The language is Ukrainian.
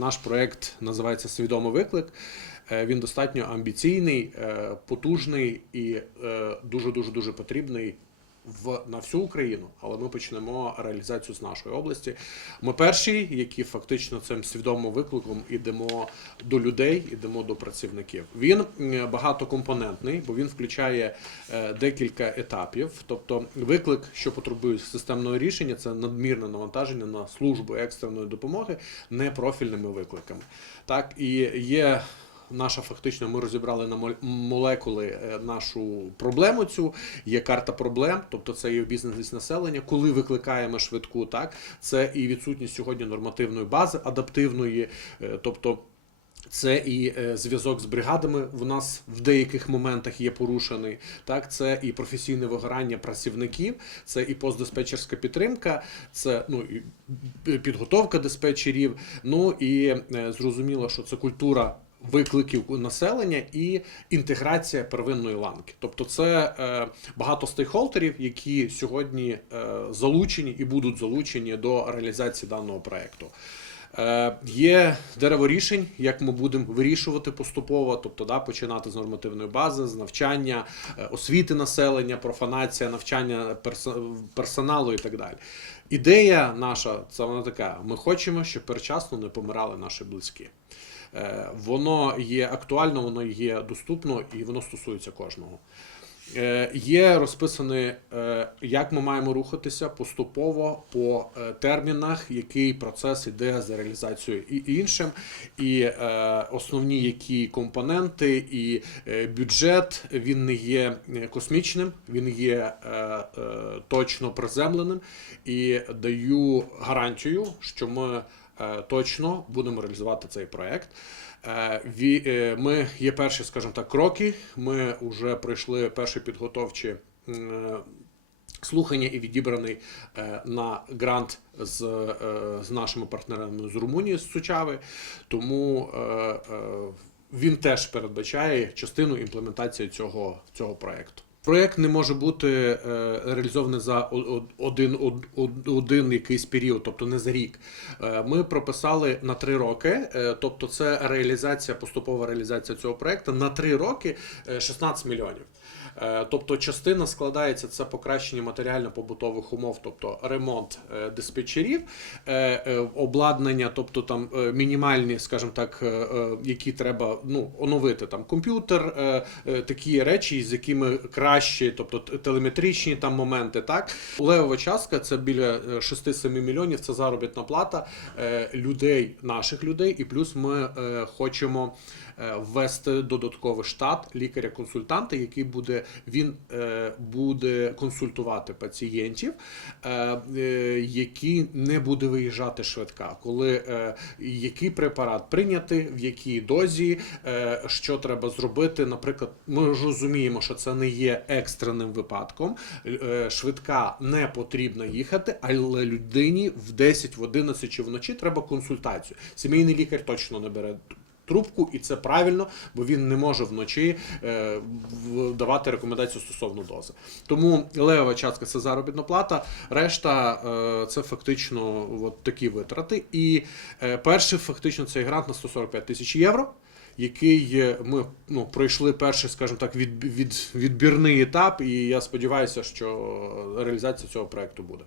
Наш проект називається Свідомий виклик. Е, Він достатньо амбіційний, е, потужний і дуже дуже дуже потрібний в на всю Україну. Але ми почнемо реалізацію з нашої області. Ми перші, які фактично цим свідомим викликом ідемо до людей, ідемо до працівників. Він багатокомпонентний, бо він включає е, декілька етапів. Тобто, виклик, що потребує системного рішення, це надмірне навантаження на службу екстреної допомоги непрофільними викликами. Так і є. Наша фактично, ми розібрали на молекули е, нашу проблему. Цю є карта проблем, тобто це є бізнес населення. Коли викликаємо швидку, так це і відсутність сьогодні нормативної бази адаптивної, е, тобто. Це і е, зв'язок з бригадами в нас в деяких моментах є порушений. Так, це і професійне вигорання працівників, це і постдиспетчерська підтримка, це ну і підготовка диспетчерів. Ну і зрозуміло, що це культура. Викликів населення і інтеграція первинної ланки, тобто це е, багато стейкхолдерів, які сьогодні е, залучені і будуть залучені до реалізації даного проекту. Е, Є дерево рішень, як ми будемо вирішувати поступово, тобто да, починати з нормативної бази, з навчання, е, освіти населення, профанація, навчання персоналу і так далі. Ідея наша це вона така: ми хочемо, щоб передчасно не помирали наші близькі. Е, Воно є актуально, воно є доступно і воно стосується кожного. Е, Є розписані, е, як ми маємо рухатися поступово по е, термінах, який процес іде за реалізацією і іншим, і основні які компоненти, і бюджет він не є космічним, він є точно приземленим. І даю гарантію, що ми точно будемо реалізувати цей проект. Е, е, Ми є перші, скажімо так, кроки. Ми вже пройшли перші підготовчі слухання і відібраний е, на грант з, е, з нашими партнерами з Румунії з Сучави. Тому е, е, він теж передбачає частину імплементації цього, цього проекту. Проєкт не може бути е, реалізований за один, од- од- один якийсь період, тобто не за рік. Е, Ми прописали на три роки, е, тобто це реалізація, поступова реалізація цього проєкту на три роки е, 16 мільйонів. Тобто частина складається це покращення матеріально-побутових умов, тобто ремонт диспетчерів, обладнання, тобто там мінімальні, скажімо так, які треба ну, оновити там комп'ютер, такі речі, з якими краще, тобто телеметричні там моменти. Так левова частка це біля е, 6-7 мільйонів. Це заробітна плата е, людей, наших людей, і плюс ми е, хочемо е, ввести додатковий штат лікаря-консультанта, який буде він е, буде консультувати пацієнтів, е, е, які не буде виїжджати швидка, коли е, який препарат прийняти, в якій дозі, е, що треба зробити. Наприклад, ми розуміємо, що це не є екстреним випадком. е, Швидка не потрібно їхати, але людині в 10, в 11 чи вночі треба консультацію. Сімейний лікар точно не бере трубку, і це правильно, бо він не може вночі е, давати рекомендацію стосовно дози. Тому левова частка це заробітна плата, решта е, це фактично от такі витрати. І е, перший фактично цей грант на 145 тисяч євро. Який е, ми ну, пройшли перший, скажімо так, від, від, відбірний етап, і я сподіваюся, що реалізація цього проекту буде.